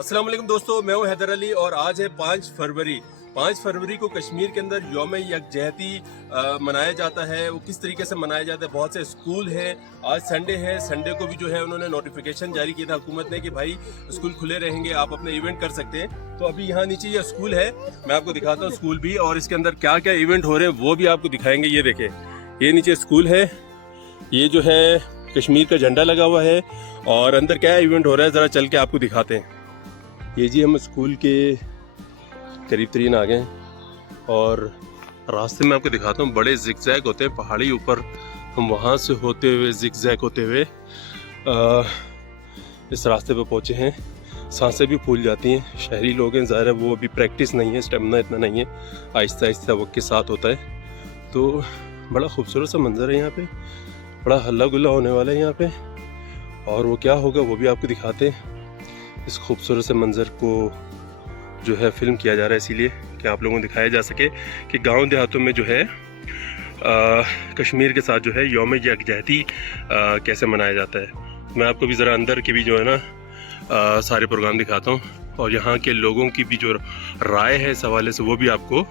अस्सलाम वालेकुम दोस्तों, मैं हूं हैदर अली और आज है 5 फरवरी। 5 फरवरी को कश्मीर के अंदर यौम यकजहती मनाया जाता है। वो किस तरीके से मनाया जाता है, बहुत से स्कूल हैं। आज संडे है, संडे को भी जो है उन्होंने नोटिफिकेशन जारी किया था हुकूमत ने कि भाई स्कूल खुले रहेंगे, आप अपने इवेंट कर सकते हैं। तो अभी यहाँ नीचे ये स्कूल है, मैं आपको दिखाता हूँ स्कूल भी, और इसके अंदर क्या क्या इवेंट हो रहे हैं वो भी आपको दिखाएंगे। ये देखें, ये नीचे स्कूल है, ये जो है कश्मीर का झंडा लगा हुआ है, और अंदर क्या इवेंट हो रहा है ज़रा चल के आपको दिखाते हैं। ये जी हम स्कूल के करीब तरीन आ गए हैं और रास्ते में आपको दिखाता हूँ। बड़े जिगजैग होते हैं पहाड़ी ऊपर, हम वहाँ से होते हुए जिगजैग होते हुए इस रास्ते पे पहुँचे हैं। सांसें भी फूल जाती हैं, शहरी लोग हैं, ज़ाहिर है वो अभी प्रैक्टिस नहीं है, स्टेमिना इतना नहीं है, आहिस्ता आहिस्ता वक्त के साथ होता है। तो बड़ा खूबसूरत सा मंज़र है यहाँ पे, बड़ा हल्ला गुल्ला होने वाला है यहाँ पे, और वो क्या होगा वो भी आपको दिखाते हैं। इस खूबसूरत से मंज़र को जो है फ़िल्म किया जा रहा है इसीलिए कि आप लोगों को दिखाया जा सके कि गांव देहातों में जो है कश्मीर के साथ जो है यौम यकजहती कैसे मनाया जाता है। मैं आपको भी ज़रा अंदर के भी जो है ना सारे प्रोग्राम दिखाता हूँ, और यहाँ के लोगों की भी जो राय है इस हवाले से वो भी आपको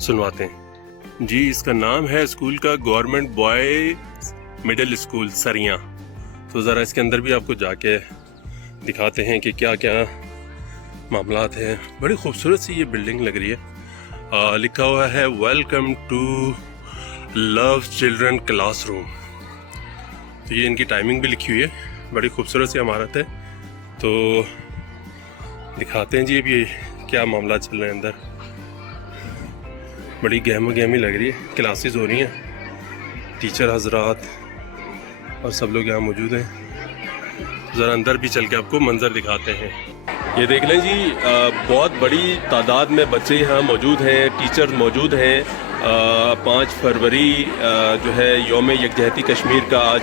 सुनवाते हैं। जी, इसका नाम है स्कूल का गवर्नमेंट बॉयज़ मिडिल स्कूल सरियाँ। तो ज़रा इसके अंदर भी आपको जाके दिखाते हैं कि क्या क्या मामलात हैं। बड़ी खूबसूरत सी ये बिल्डिंग लग रही है, लिखा हुआ है welcome to love children classroom. तो ये इनकी टाइमिंग भी लिखी हुई है, बड़ी खूबसूरत सी इमारत है। तो दिखाते हैं जी अभी क्या मामला चल रहे हैं अंदर। बड़ी गहमा गहमी लग रही है, क्लासेस हो रही हैं, टीचर हजरात और सब लोग यहाँ मौजूद हैं। ज़रा अंदर भी चल के आपको मंजर दिखाते हैं। ये देख लें जी, बहुत बड़ी तादाद में बच्चे यहाँ मौजूद हैं, टीचर मौजूद हैं। 5 फरवरी जो है यौम यकजहती कश्मीर का आज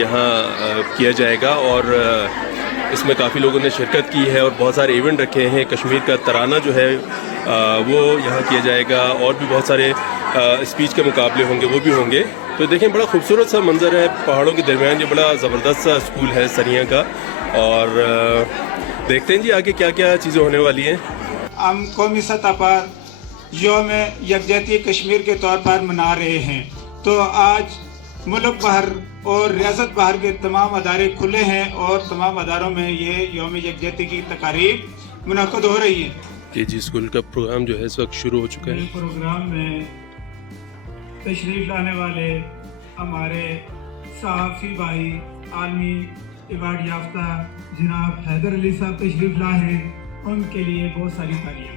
यहाँ किया जाएगा, और इसमें काफ़ी लोगों ने शिरकत की है और बहुत सारे इवेंट रखे हैं। कश्मीर का तराना जो है वो यहाँ किया जाएगा, और भी बहुत सारे स्पीच के मुकाबले होंगे, वो भी होंगे। तो देखें, बड़ा खूबसूरत सा मंजर है पहाड़ों के दरमियान। ये बड़ा ज़बरदस्त सा स्कूल है सरियाँ का, और देखते हैं जी आगे क्या क्या चीज़ें होने वाली हैं। हम कौमी सतह पर यौम यकजहती कश्मीर के तौर पर मना रहे हैं। तो आज मुल्क भर और रियासत भर के तमाम अदारे खुले हैं, और तमाम अदारों में ये यौम यकजहती की तकारीब मुनक़द हो रही है। ये जी स्कूल का प्रोग्राम जो है इस वक्त शुरू हो चुका है। प्रोग्राम में तशरीफ लाने वाले हमारे सहाफ़ी भाई, आलमी अवार्ड याफ्ता जनाब हैदर अली साहब तशरीफ लाए हैं, उनके लिए बहुत सारी तालियां।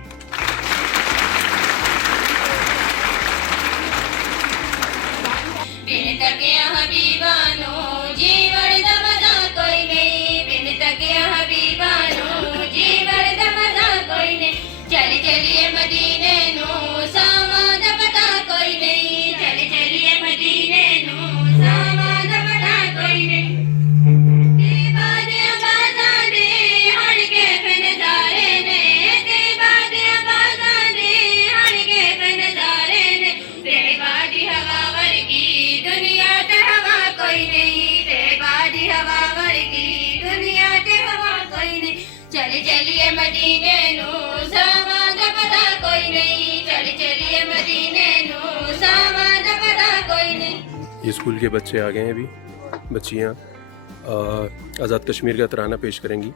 ये स्कूल के बच्चे आ गए हैं, अभी बच्चियाँ आज़ाद कश्मीर का तराना पेश करेंगी।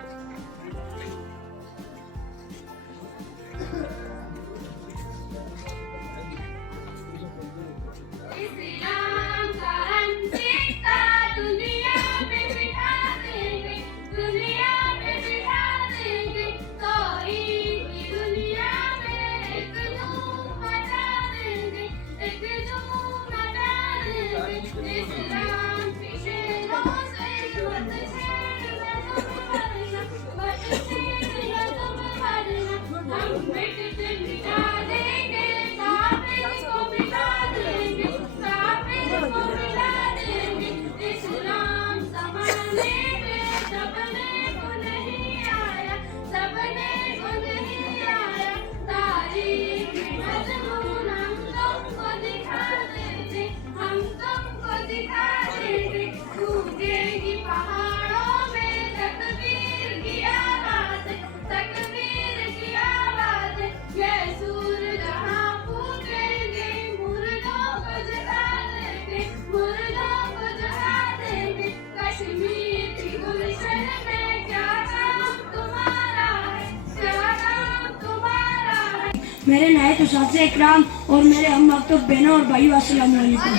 मेरे नायत उस्ताद इकराम और मेरे हम मकतूब बहनों और भाइयों, अस्सलाम वालेकुम।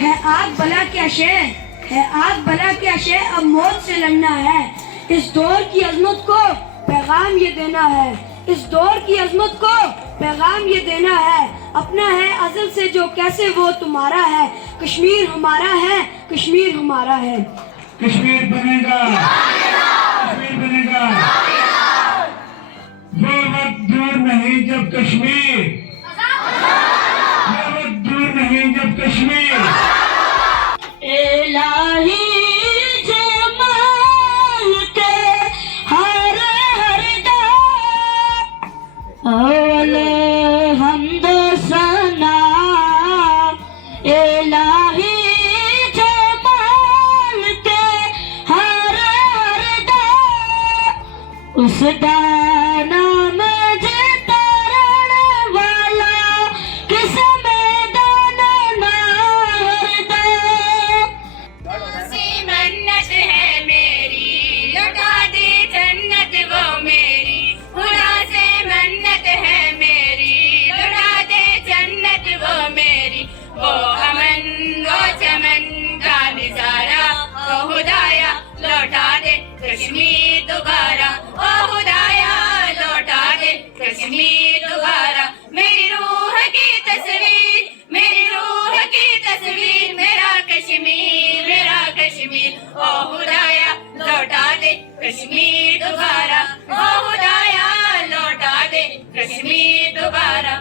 है आग बला क्या शे, है आग बला क्या शे, अब मौत से लड़ना है। इस दौर की अजमत को पैगाम ये देना है, इस दौर की अजमत को पैगाम ये देना है। अपना है अज़ल से जो कैसे वो तुम्हारा है, कश्मीर हमारा है, कश्मीर हमारा है। कश्मीर बनेगा, कश्मीर बनेगा। वो वक्त दूर नहीं जब कश्मीर, वो वक्त दूर नहीं जब कश्मीर। इलाही जमाल के हर हर दौल हमदो सना, इलाही जमाल के हर हर दौल उस दाना में जितारण वाला किस मैदान ना हर दौल। सी मन्नत है मेरी, लौटा दे जन्नत वो मेरी। खुदा से मन्नत है मेरी, लौटा दे जन्नत वो मेरी। वो अमन वो चमन का नजारा, ओ खुदाया लौटा दे कश्मीर दोबारा। ओ खुदाया लौटा दे कश्मीर दोबारा। मेरी रूह की तस्वीर, मेरी रूह की तस्वीर, मेरा कश्मीर, मेरा कश्मीर। ओ खुदाया लौटा दे कश्मीर दोबारा। ओ खुदाया लौटा दे कश्मीर दोबारा।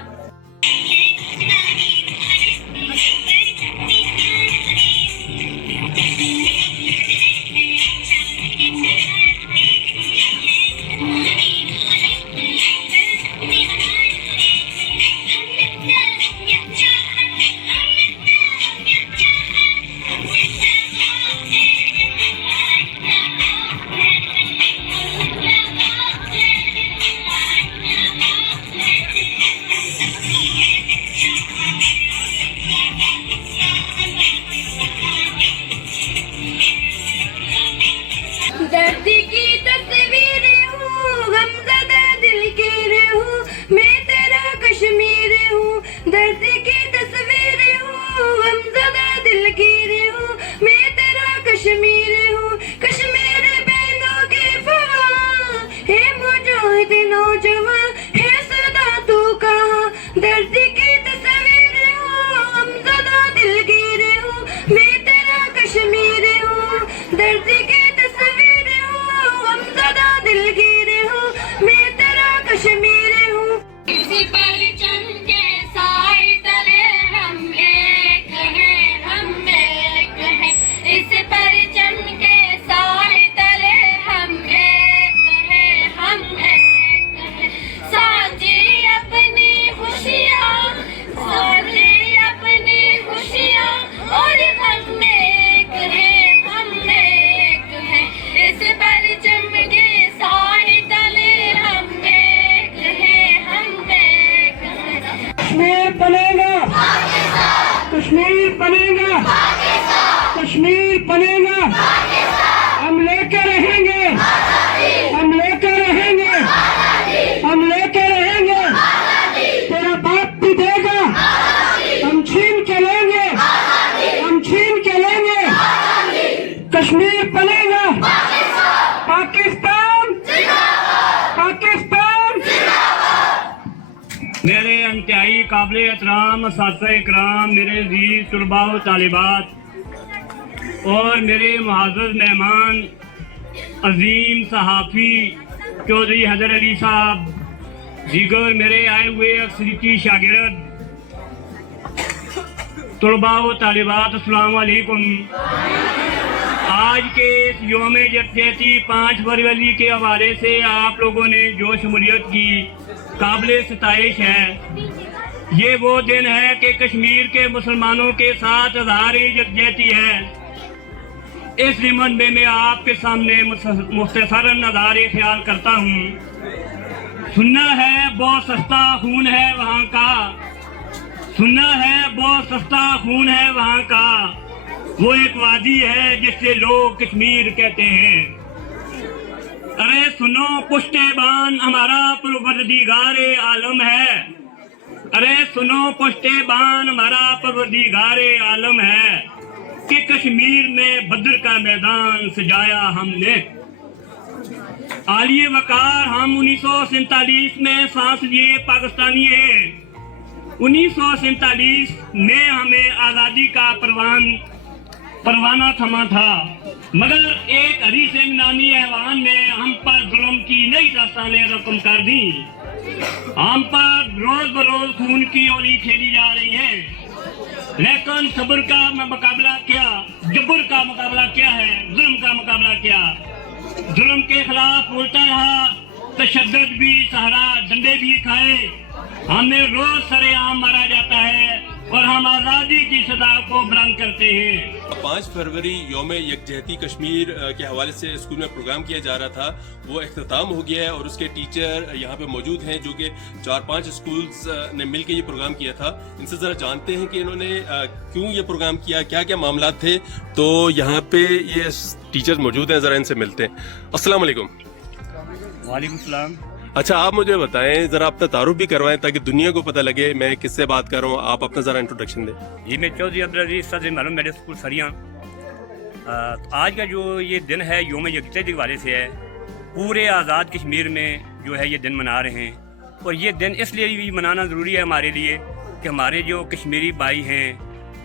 दर्द की तस्वीर हूँ, गमज़दा दिल की हूँ, मैं तेरा कश्मीर हूँ। दर्द की तस्वीर हूँ, गमज़दा दिल की हूँ, मैं तेरा कश्मीर हूँ। कश्मीर बहनों की फवां है, मुजाहिद नौजवान है, सदा तू कहाँ। दर्द की तस्वीर हूँ, गमज़दा दिल की हूँ, मैं तेरा कश्मीर हूँ। दर्द की तस्वीर हूँ, गमज़दा दिलगीर हूँ, मैं तेरा कश्मीर हूँ। इसी परचम के साए तले हम एक हैं, हम एक हैं। इस परचम के साए तले हम एक हैं, हम एक हैं। साझी अपनी खुशियाँ, साझी अपनी खुशियाँ, और हम एक हैं, हम एक हैं। इस परचम के साए तले हम एक हैं, हम एक हैं। कश्मीर बनेगा, कश्मीर बनेगा, कश्मीर बनेगा। हम लेकर रहेंगे, हम लेकर रहेंगे, हम लेकर रहेंगे। तेरा बाप भी देगा, हम छीन के लेंगे, हम छीन के लेंगे। कश्मीर बनेगा, पाकिस्तान, पाकिस्तान। मेरे इंतहाई काबिल एहतराम असातिज़ा इकराम, मेरे अज़ीज़ तलबा व तालिबात और मेरे मुअज़्ज़ज़ मेहमान अजीम सहाफ़ी चौधरी हैदर अली साहब, दीगर मेरे आए हुए अक्सरियती शागिर्द, तलबा व तालिबात, अस्सलाम वालेकुम। आज के इस योम यकजहती 5 फरवरी के हवाले से आप लोगों ने जो शमूलियत की, काबिल सताइश है। ये वो दिन है कि कश्मीर के मुसलमानों के साथ इज़हार यकजहती है। इस ज़िमन में मैं आपके सामने मुख्तसरन नज़ारे ख्याल करता हूँ। सुनना है बहुत सस्ता खून है वहाँ का, सुनना है बहुत सस्ता खून है वहाँ का। वो एक वादी है जिससे लोग कश्मीर कहते हैं। अरे सुनो पुश्तेबान हमारा परवरदिगारे आलम है। अरे सुनो पुश्तेबान हमारा परवरदिगारे आलम है कि कश्मीर में बद्र का मैदान सजाया हमने। आलिए वकार हम 1947 में सांस लिए पाकिस्तानी हैं। 1947 में हमें आज़ादी का परवाना थमा था, मगर एक हरी सिंह नामी हैवान ने हम पर जुल्म की नई दास्तानें रकम कर दी। हम पर रोज बरोज खून की होली खेली जा रही है, लेकिन सब्र का मुकाबला क्या, जबर का मुकाबला क्या है, जुल्म का मुकाबला क्या। जुल्म के खिलाफ बोलता रहा, तशद्दुद भी सहारा, डंडे भी खाए। हमें रोज सरेआम मारा जाता है और हम आज़ादी की सदा को बुलंद करते हैं। 5 फरवरी यौम यकजहती कश्मीर के हवाले से स्कूल में प्रोग्राम किया जा रहा था, वो इख्तिताम हो गया है और उसके टीचर यहाँ पे मौजूद हैं जो कि 4-5 स्कूल्स ने मिलकर ये प्रोग्राम किया था। इनसे ज़रा जानते हैं कि इन्होंने क्यों ये प्रोग्राम किया, क्या क्या मामला थे। तो यहाँ पे ये टीचर्स मौजूद हैं, ज़रा इनसे मिलते हैं। अस्सलाम वालेकुम। वालेकुम सलाम। अच्छा, आप मुझे बताएं, ज़रा अपना तारुफ भी करवाएं ताकि दुनिया को पता लगे मैं किससे बात कर रहा हूँ। आप अपना ज़रा इंट्रोडक्शन दें। जी, मैं चौधरी अब्दुल अजीज सदर मालूम मेरे स्कूल सरियाँ। आज का जो ये दिन है यौम यकजहती के हवाले से है। पूरे आज़ाद कश्मीर में जो है ये दिन मना रहे हैं और ये दिन इसलिए भी मनाना ज़रूरी है हमारे लिए कि हमारे जो कश्मीरी भाई हैं,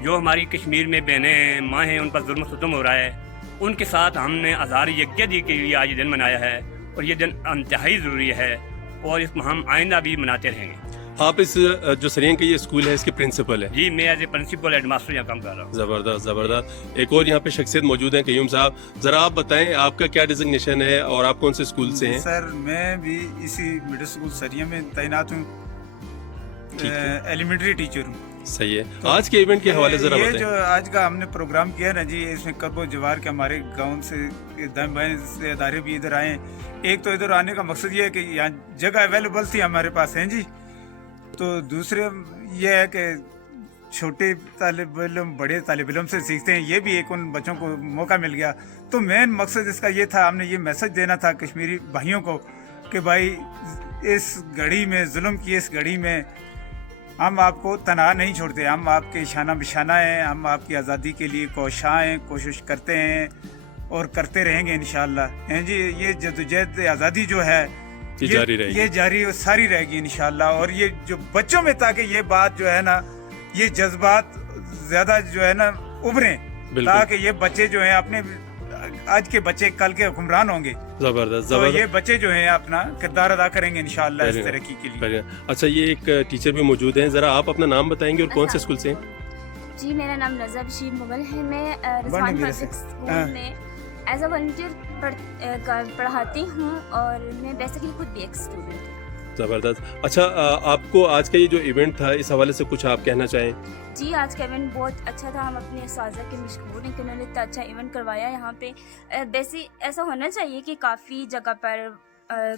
जो हमारी कश्मीर में बहनें हैं, माँ हैं, उन पर जुल्म सितम हो रहा है, उनके साथ हमने आज़ाद यकजहती के लिए आज ये दिन मनाया है और ये दिन इंतहाई ज़रूरी है और इसमें हम आइंदा भी मनाते रहेंगे। आप इस जो सरियां का ये स्कूल है इसके प्रिंसिपल है? जी, मैं एज ए प्रिंसिपल हेडमास्टर यहाँ काम कर रहा हूँ। ज़बरदस्त ज़बरदस्त। एक और यहाँ पे शख्सियत मौजूद है, कयूम साहब, ज़रा आप बताएं आपका क्या डिजिग्नेशन है और आप कौन से स्कूल से हैं? सर, मैं भी इसी मिडिल स्कूल सरिया में तैनात हूँ, एलिमेंट्री टीचर हूँ। सही है। आज के इवेंट के हवाले जरा ये बताएं। जो आज का हमने प्रोग्राम किया ना जी, इसमें करबो जवार के हमारे गांव से दाएं बाएं से अदारे भी इधर आए। एक तो इधर आने का मकसद ये है कि यहाँ जगह अवेलेबल थी हमारे पास है जी, तो दूसरे ये है कि छोटे तालिब इल्म बड़े तालिब इल्म से सीखते हैं, ये भी एक उन बच्चों को मौका मिल गया। तो मेन मकसद इसका ये था, हमने ये मैसेज देना था कश्मीरी भाइयों को कि भाई इस घड़ी में, जुल्म की इस घड़ी में हम आपको तनहा नहीं छोड़ते, हम आपके शाना बिशाना हैं, हम आपकी आज़ादी के लिए कोशां हैं, कोशिश करते हैं और करते रहेंगे इंशाअल्लाह। हैं जी, ये जदोजहद आज़ादी जो है ये जारी रहेगी, ये जारी और सारी रहेगी इंशाअल्लाह। और ये जो बच्चों में, ताकि ये बात जो है ना, ये जज्बात ज़्यादा जो है ना उभरें, ताकि ये बच्चे जो हैं अपने, आज के बच्चे कल के हुक्मरान होंगे। जबरदस्त तो जबरदस्त। ये बच्चे जो हैं अपना किरदार अदा करेंगे इंशाअल्लाह इस तरक्की के लिए। अच्छा, ये एक टीचर भी मौजूद हैं, जरा आप अपना नाम बताएंगे और कौन से स्कूल से हैं? जी, मेरा नाम नज़ा बशीर मुगल है। मैं रिजवान पब्लिक स्कूल में एज अ वॉलंटियर पढ़ाती हूँ और मैं बेसिकली खुद भी एक स्टूडेंट हूँ। ज़बरदस्त। अच्छा, आपको आज का ये जो इवेंट था इस हवाले से कुछ आप कहना चाहें? जी, आज का इवेंट बहुत अच्छा था। हम अपने साजा के मशहूर हैं कि उन्होंने इतना अच्छा इवेंट करवाया। यहाँ पे वैसे ऐसा होना चाहिए कि काफ़ी जगह पर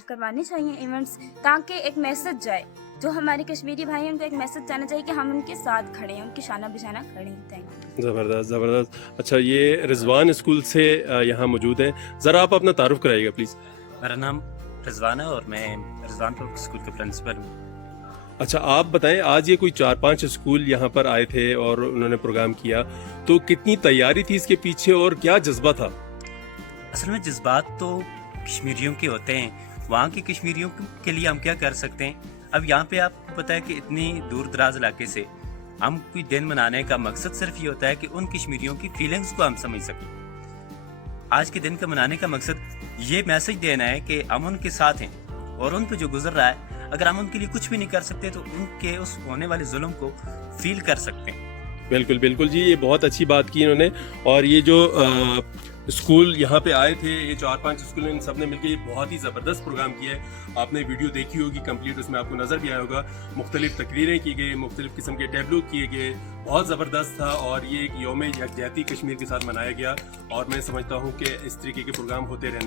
करवाने चाहिए इवेंट्स, ताकि एक मैसेज जाए, जो हमारे कश्मीरी भाई हैं उनको एक मैसेज जाना चाहिए कि हम उनके साथ खड़े हैं, उनकी शाना बिशाना खड़े हैं। Thank you. ज़बरदस्त ज़बरदस्त। अच्छा, ये रिजवान स्कूल से यहाँ मौजूद हैं, ज़रा आप अपना तारुफ कराइएगा प्लीज़। मेरा नाम रिजवान है और मैं रिजवान पब्लिक स्कूल के प्रिंसिपल हूँ। अच्छा, आप बताएं, आज ये कोई 4-5 स्कूल यहाँ पर आए थे और उन्होंने प्रोग्राम किया, तो कितनी तैयारी थी इसके पीछे और क्या जज्बा था? असल में जज्बात तो कश्मीरियों के होते हैं, वहाँ के कश्मीरियों के लिए हम क्या कर सकते हैं। अब यहाँ पे आपको पता है कि इतनी दूर दराज इलाके से हम कोई दिन मनाने का मकसद सिर्फ ये होता है कि उन कश्मीरियों की फीलिंग्स को हम समझ सकें। आज के दिन का मनाने का मकसद ये मैसेज देना है कि हम उनके साथ हैं और उन पे जो गुजर रहा है, अगर हम उनके लिए कुछ भी नहीं कर सकते तो उनके उस होने वाले जुल्म को फील कर सकते हैं। बिल्कुल बिल्कुल जी, ये बहुत अच्छी बात की इन्होंने। और ये जो स्कूल यहाँ पे आए थे, ये 4-5 स्कूल, इन सब ने मिलकर ये बहुत ही ज़बरदस्त प्रोग्राम किया है। आपने वीडियो देखी होगी कंप्लीट, उसमें आपको नज़र भी आया होगा, मुख्तलिफ तकरीरें की गई, मुख्तलिफ किस्म के टैबलो किए गए, बहुत ज़बरदस्त था। और ये एक यौम यकजहती कश्मीर के साथ मनाया गया और मैं समझता हूँ कि इस तरीके के प्रोग्राम होते रहने